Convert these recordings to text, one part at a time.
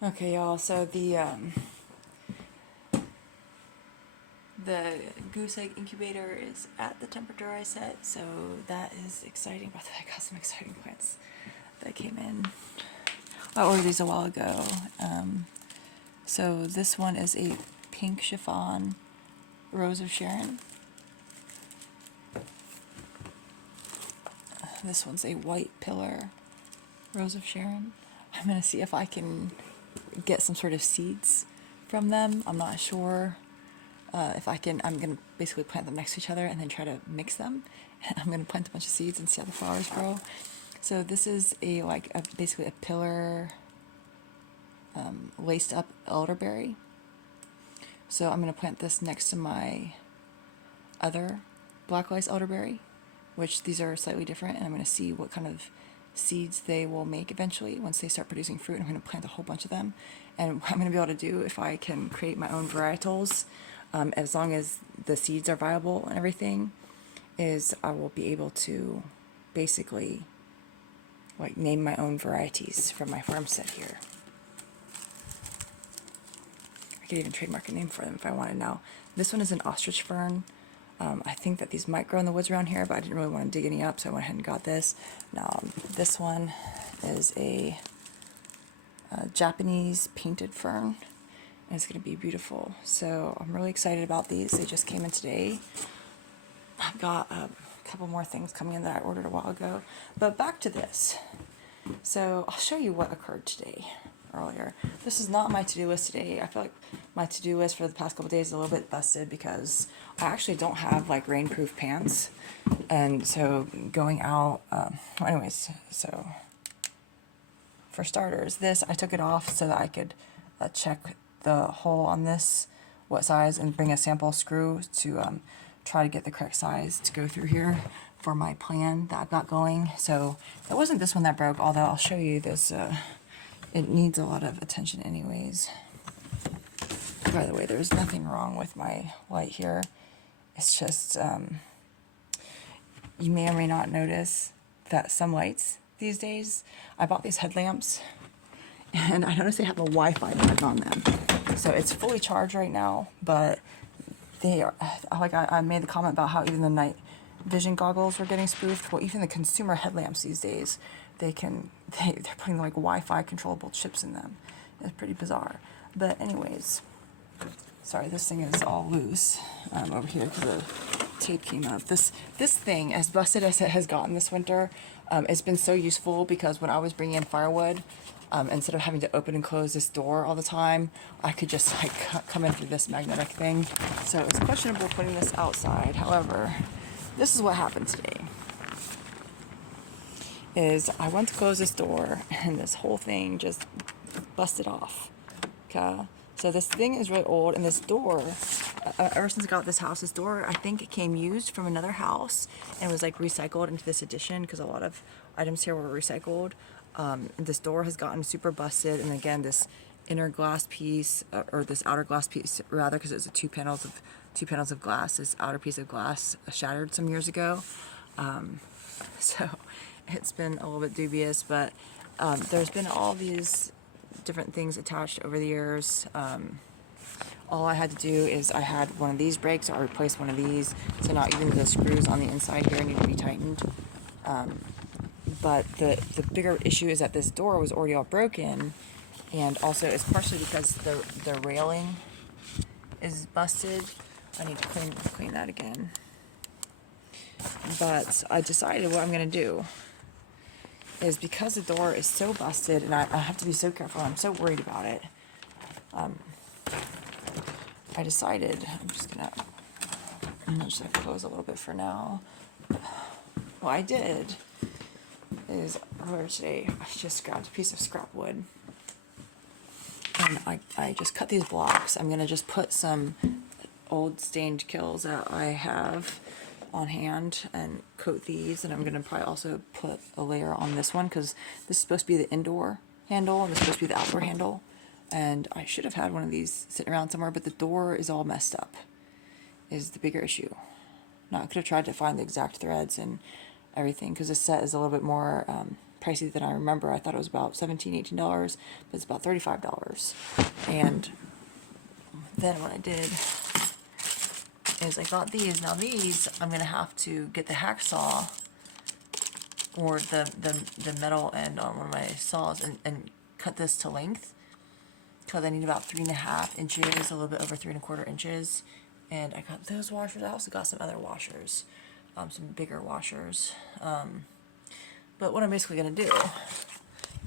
Okay, y'all, so the goose egg incubator is at the temperature I set, so that is exciting. By the way, I got some exciting plants that came in. I ordered these a while ago. So this one is a pink chiffon rose of Sharon. This one's a white pillar rose of Sharon. I'm gonna see if I can get some sort of seeds from them. I'm not sure if I can. I'm gonna basically plant them next to each other and then try to mix them. I'm gonna plant a bunch of seeds and see how the flowers grow. So this is basically a pillar laced up elderberry. So I'm gonna plant this next to my other black rice elderberry, which these are slightly different, and I'm gonna see what kind of seeds they will make eventually once they start producing fruit. I'm going to plant a whole bunch of them, and what I'm going to be able to do, if I can create my own varietals, as long as the seeds are viable and everything, is I will be able to basically like name my own varieties from my farmstead here. I could even trademark a name for them if I wanted. Now this one is an ostrich fern. I think that these might grow in the woods around here, but I didn't really want to dig any up, so I went ahead and got this. Now, this one is a Japanese painted fern, and it's going to be beautiful. So I'm really excited about these. They just came in today. I've got a couple more things coming in that I ordered a while ago. But back to this. So I'll show you what occurred today. Earlier. This is not my to-do list today. I feel like my to-do list for the past couple days is a little bit busted because I actually don't have like rainproof pants, and so going out. Anyways, so for starters, this I took it off so that I could check the hole on this, what size, and bring a sample screw to try to get the correct size to go through here for my plan that I've got going. So it wasn't this one that broke, although I'll show you this. It needs a lot of attention anyways. By the way, there's nothing wrong with my light here. It's just, you may or may not notice that some lights these days, I bought these headlamps, and I noticed they have a Wi-Fi button on them. So it's fully charged right now, but they are, like I made the comment about how even the night vision goggles were getting spoofed. Well, even the consumer headlamps these days, they're putting like Wi-Fi controllable chips in them. It's pretty bizarre. But anyways, sorry, this thing is all loose over here because the tape came up. This thing, as busted as it has gotten this winter, it's been so useful because when I was bringing in firewood, instead of having to open and close this door all the time, I could just like come in through this magnetic thing. So it's questionable putting this outside. However, this is what happened today. Is I went to close this door and this whole thing just busted off. Okay, so this thing is really old, and this door, ever since I got this house, this door I think it came used from another house and was like recycled into this addition because a lot of items here were recycled. And this door has gotten super busted, and again this inner glass piece, or this outer glass piece rather, because it was two panels of glass. This outer piece of glass shattered some years ago. So it's been a little bit dubious, but there's been all these different things attached over the years. All I had to do is I had one of these breaks, or I replaced one of these, so not even the screws on the inside here need to be tightened. But the bigger issue is that this door was already all broken, and also it's partially because the railing is busted. I need to clean that again. But I decided what I'm going to do is, because the door is so busted and I have to be so careful, I'm so worried about it, I decided I'm just going to close a little bit for now. What I did is earlier today I just grabbed a piece of scrap wood and I just cut these blocks. I'm going to just put some old stained kills that I have on hand and coat these, and I'm going to probably also put a layer on this one because this is supposed to be the indoor handle and this is supposed to be the outdoor handle, and I should have had one of these sitting around somewhere, but the door is all messed up is the bigger issue. Now I could have tried to find the exact threads and everything because this set is a little bit more pricey than I remember. I thought it was about $17, $18, but it's about $35. And then what I did is I got these. Now these, I'm going to have to get the hacksaw or the metal end on one of my saws and cut this to length, because I need about 3.5 inches, a little bit over 3.25 inches. And I got those washers. I also got some other washers, some bigger washers. But what I'm basically going to do,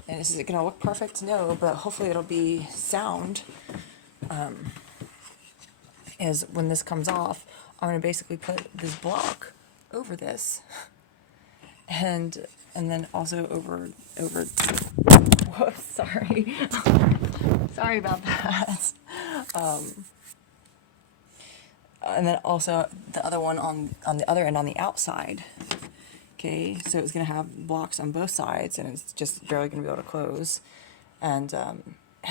and this isn't going to look perfect, no, but hopefully it'll be sound, is when this comes off, I'm going to basically put this block over this, and then also over whoops, sorry. Sorry about that. And then also the other one on the other end on the outside. Okay, so it's going to have blocks on both sides, and it's just barely going to be able to close. And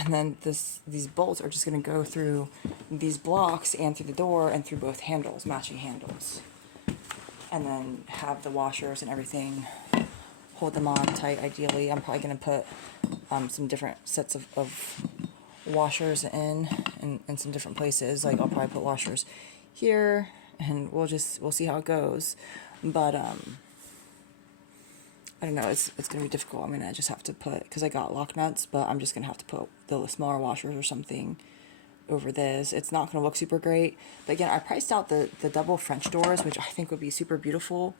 then these bolts are just going to go through these blocks and through the door and through both handles, matching handles. And then have the washers and everything, hold them on tight ideally. I'm probably going to put some different sets of washers in some different places. Like I'll probably put washers here, and we'll see how it goes. But I don't know, it's going to be difficult. I'm going to just have to put, because I got lock nuts, but I'm just going to have to put the smaller washers or something over this. It's not going to look super great. But again, I priced out the double French doors, which I think would be super beautiful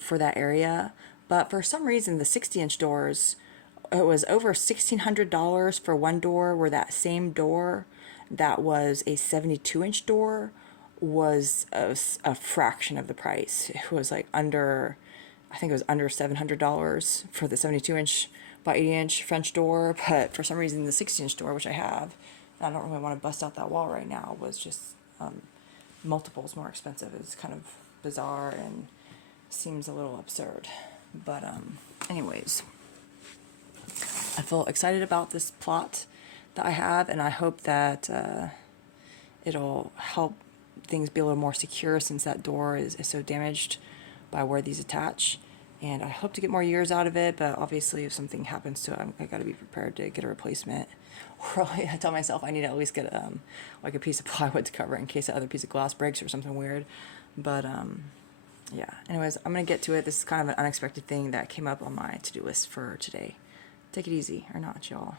for that area. But for some reason, the 60-inch doors, it was over $1,600 for one door, where that same door that was a 72-inch door was a fraction of the price. It was like under, I think it was under $700 for the 72-inch by 80-inch French door. But for some reason, the 60-inch door, which I have, and I don't really want to bust out that wall right now, was just multiples more expensive. It's kind of bizarre and seems a little absurd. But anyways, I feel excited about this plot that I have, and I hope that it'll help things be a little more secure, since that door is so damaged by where these attach. And I hope to get more years out of it, but obviously if something happens to it, I got to be prepared to get a replacement. Or I tell myself I need to at least get like a piece of plywood to cover it in case the other piece of glass breaks or something weird. But yeah, anyways, I'm going to get to it. This is kind of an unexpected thing that came up on my to-do list for today. Take it easy, or not, y'all.